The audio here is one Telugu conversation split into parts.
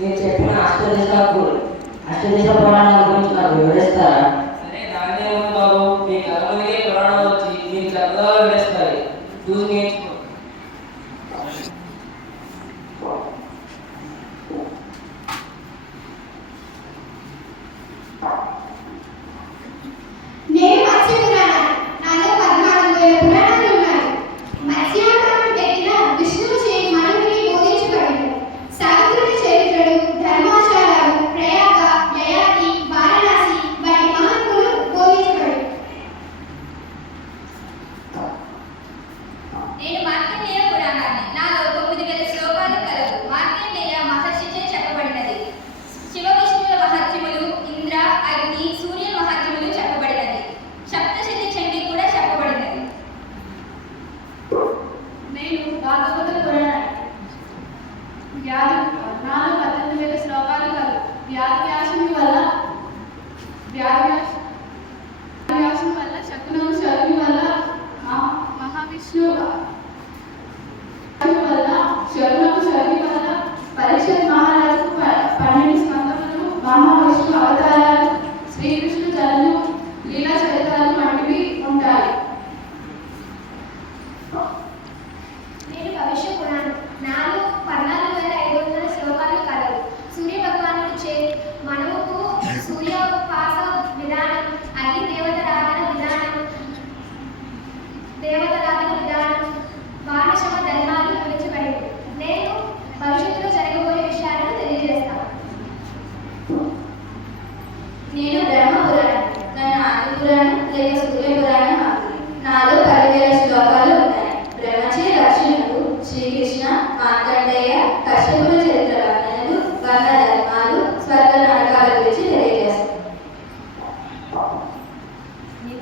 నేను చెప్పిన అష్టదిశ పురాణాల గురించి నాకు వివరిస్తారా? సరే, దాన్నే ఉంది బాబు. మీ కథలకే పురాణాలు వచ్చి మీకు చక్కగా వివరిస్తాయి. చూసి నేర్చుకో. నేను మత్స్య పురాణం. నాలో 14,000 పురాణాలు ఉన్నాయి. మత్స్యావతారం ఎత్తిన విష్ణువు చే మనుడికి బోధించబడింది. సావిత్రుని చరిత్రలు, ధర్మాచారాలు, ప్రయాగ, యయాతి, వారణాసి వంటి మహత్తులు బోధించబడింది. నేను మార్కండేయ పురాణాన్ని. నాలో 9,000 శ్లోకాలు కలవు. మార్కండేయ మహర్షిచే చెప్పబడినది. శివ విష్ణువుల మహత్యములు, ఇంద్ర, అగ్ని, సూర్యుల మహత్యములు చెప్పబడినది. సప్తశతి చండి కూడా చెప్పబడినది. నేను భాగవత పురాణాన్ని. నాలో 18,000 శ్లోకాలు కలవు. వ్యాసుని వల్ల శకునము శకుని వల్ల మహావిష్ణువు పరీక్షిత్ మహారాజుకు 12 స్కందములు, మహావిష్ణు అవతారాలు, శ్రీకృష్ణ జనను, లీలా చరిత్రాలు వంటివి ఉంటాయి. నేను భవిష్య పురాణం. నాలో 14,500 శ్లోకాలు కలవు. సూర్య భగవానుడు చే మనువుకు సూర్యోపాస విధానం, అగ్ని దేవతారాధన విధానం, వానశమ ధర్మాలు వివరించబడింది. నేను భవిష్యత్తులో జరగబోయే విషయాలను తెలియజేస్తాను. నేను బ్రహ్మ పురాణం. నన్ను ఆది పురాణం లేక సూర్య పురాణం అంటుంది. నాలో 10,000 శ్లోకాలు ఉన్నాయి. బ్రహ్మచే రక్షణకు శ్రీకృష్ణ, మార్కండేయ, కశ్యపుల చరిత్ర వర్ణనలు, వర్ణ ధర్మాలు, స్వర్గ నరకాల గురించి తెలియజేస్తాను.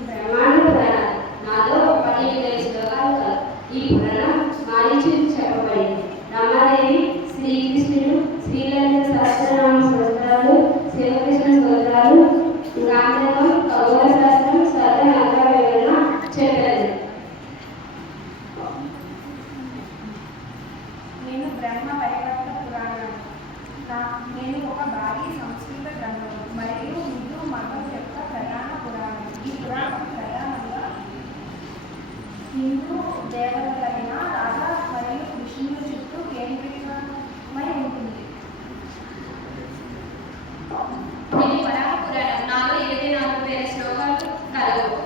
బ్రహ్మాండ పురాణం. నాలో 12,000 శ్లోకాలు కలవు. ఈ పురాణం మారీచుడికి చెప్పబడింది. రమాదేవి, శ్రీకృష్ణుడు, శ్రీలలిత సహస్రనామ స్తోత్రాలు, శివకృష్ణ స్తోత్రాలు, గాంధర్వం, ఖగోళ శాస్త్రం, స్వర్గ నరక వివరణ చెప్పలేదు. నేను బ్రహ్మ వైవర్త పురాణం. నేను ఒక భారీ సంస్కృత గ్రంథం మరియు హిందూ మతం యొక్క ప్రధాన పురాణం. ఈ పురాణం ప్రధానంగా హిందూ దేవతలైన రాధా మరియు విష్ణువు చుట్టూ కేంద్రీకృతమై ఉంటుంది. నేను వరాహ పురాణం. నాలో 24,000 శ్లోకాలు కలవు.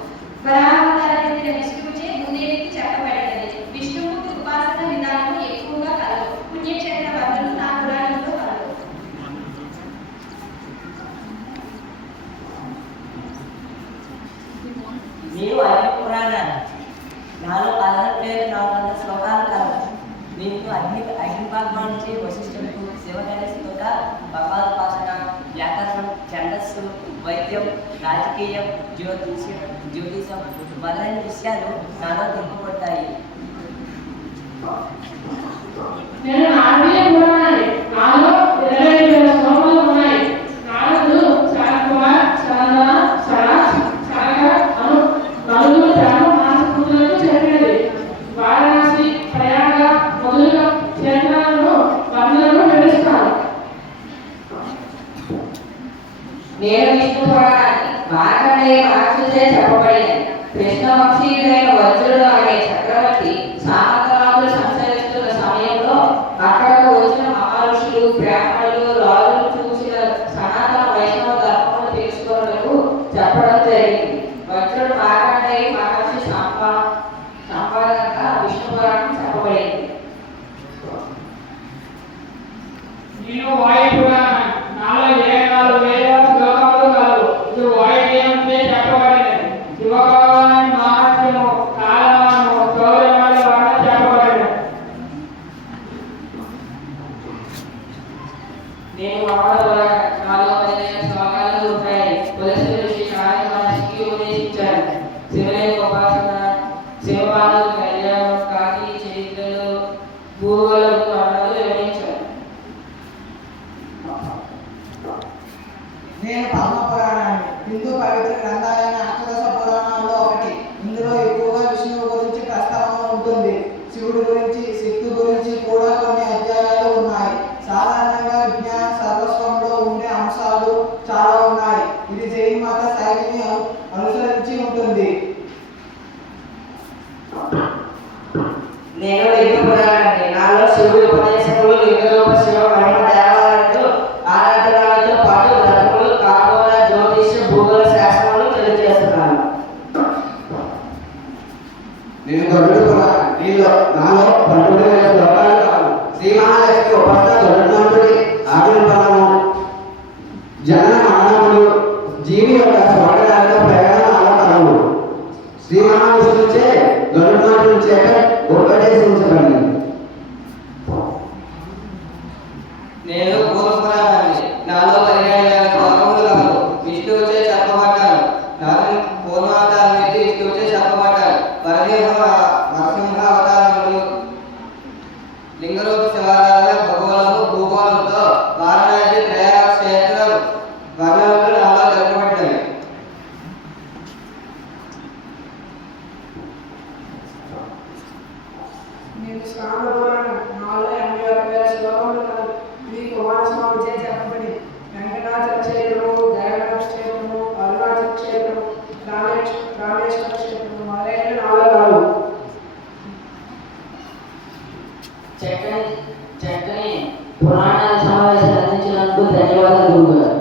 వరాహావతారం విష్ణువుచే భూదేవికి చెప్పబడినది. విష్ణుమూర్తి ఉపాసన విధానము ఎక్కువగా కలవు. పుణ్యక్షేత్ర వర్ణలు నా పురాణంలో కలవు. నీవు అగ్ని పురాణాన్ని. నాలో 14,400 శ్లోకాలు కలవు. దీంతో అగ్ని భగవానుచే వశిష్ఠులకు, శివగణేశుత, భగవద్పాసన, వ్యాకరణం, ఛందస్సు, వైద్యం, రాజకీయం, జ్యోతిషం మొదలైన విషయాలు నాలో తెలుపబడతాయి. నేను నారదీయ పురాణాన్ని. నాలో 25,000 శ్లోకాలు ఉన్నాయి. నారదుడు శారకుమార్, శారద, శరత్, శరగ అను నలుగురు బ్రహ్మ మహాసముద్రులకు చెందినది. వారణాసి, ప్రయాగ మొదలుగా క్షేత్రాలను వర్ణనలు వివరిస్తారు. నేను విష్ణు పురాణాన్ని. మార్కండేయ మహర్షిచే చెప్పబడినది. కృష్ణవంశీయుడైన వజ్రుడు అనే చక్రవర్తి సామంతరాజులు సంచరిస్తున్న సమయంలో అక్కడకు వచ్చిన మహర్షులు, బ్రాహ్మణులు, రాజులు చూసిన సనాతన వైష్ణవ ధర్మమును తెలుసుకోవడానికి చెప్పడం జరిగింది. వజ్రుడు మార్కండేయ మహర్షి సంపాదనగా విష్ణు పురాణం చెప్పబడింది. నేను వాయు పురాణం. నాలో 24,000 శ్లోకాలు కలవు. ఇది వాయుదేవునిచే చెప్పబడినది. శివభగవాని మహత్యము, కాలమానము, శౌర్యముల వలన చెప్పబడినది. నేను వామన పురాణం. నాలో 15 శ్లోకాలు ఉంటాయి. పులస్త్య ఋషి నారద మహర్షికి ఉపదేశించారు. శివలింగ ఉపాసన, శివపాదుల కళ్యాణం, కాకి చరిత్రలు, భూగోళపు వర్ణనలు వివరించారు. నేను పద్మ పురాణాన్ని. హిందూ పవిత్ర గ్రంథాలైన అష్టదశ పురాణాల్లో ఒకటి. ఇందులో ఎక్కువగా విష్ణువు గురించి ప్రస్తావన ఉంటుంది. శివుడి గురించి, శక్తి గురించి కూడా కొన్ని అధ్యాయాలు ఉపదేశములు లింగరూప శివ మహిమ దేవాలయాలు ఆరాధనలతో పాటు గ్రంథములు ఖగోళ జ్యోతిష భూగోళ శాస్త్రములు తెలియజేస్తున్నాను. నేను గరుడు నాలో 12,000 శ్లోకాలు కాదు. శ్రీ మహాలక్ష్మి ఉపాసన గరుడునాథుడి ఆవిర్భావము, జనన మరణములు, జీవి యొక్క స్వర్గరాజ్య ప్రయాణాల కలవు శ్రీ మహావిష్ణుచే గరుడునాథుడి చేత ఉపదేశించబడింది. నేను పూర్వపురాణాన్ని, నాలో 15,000 శ్లోకములు కలవు. విష్ణువుచే చెప్పబడ్డాను. నాను పూర్వావతారమైతే విష్ణువుచే చెప్పబడ్డాను. నరసింహ అవతారములు, లింగరూప శివాలయాల భగోళము భూగోళంతో వారణాసి ప్రయాగ క్షేత్రం వర్ణములు నాలో జరపబడ్డాయి. నేను స్కాంద పురాణం, నాలో 81,000 శ్లోకములు కలవు. ఇది కుమారస్వామిచే చెప్పబడింది. వెంకటాచల క్షేత్రము, జగన్నాథ క్షేత్రము, అరుణాచల క్షేత్రము, రామేశ్వర క్షేత్రము మొదలైన నాలో కలవు. చక్కని పురాణాల సమావేశాలు అందించినందుకు ధన్యవాదాలు గురుగారు.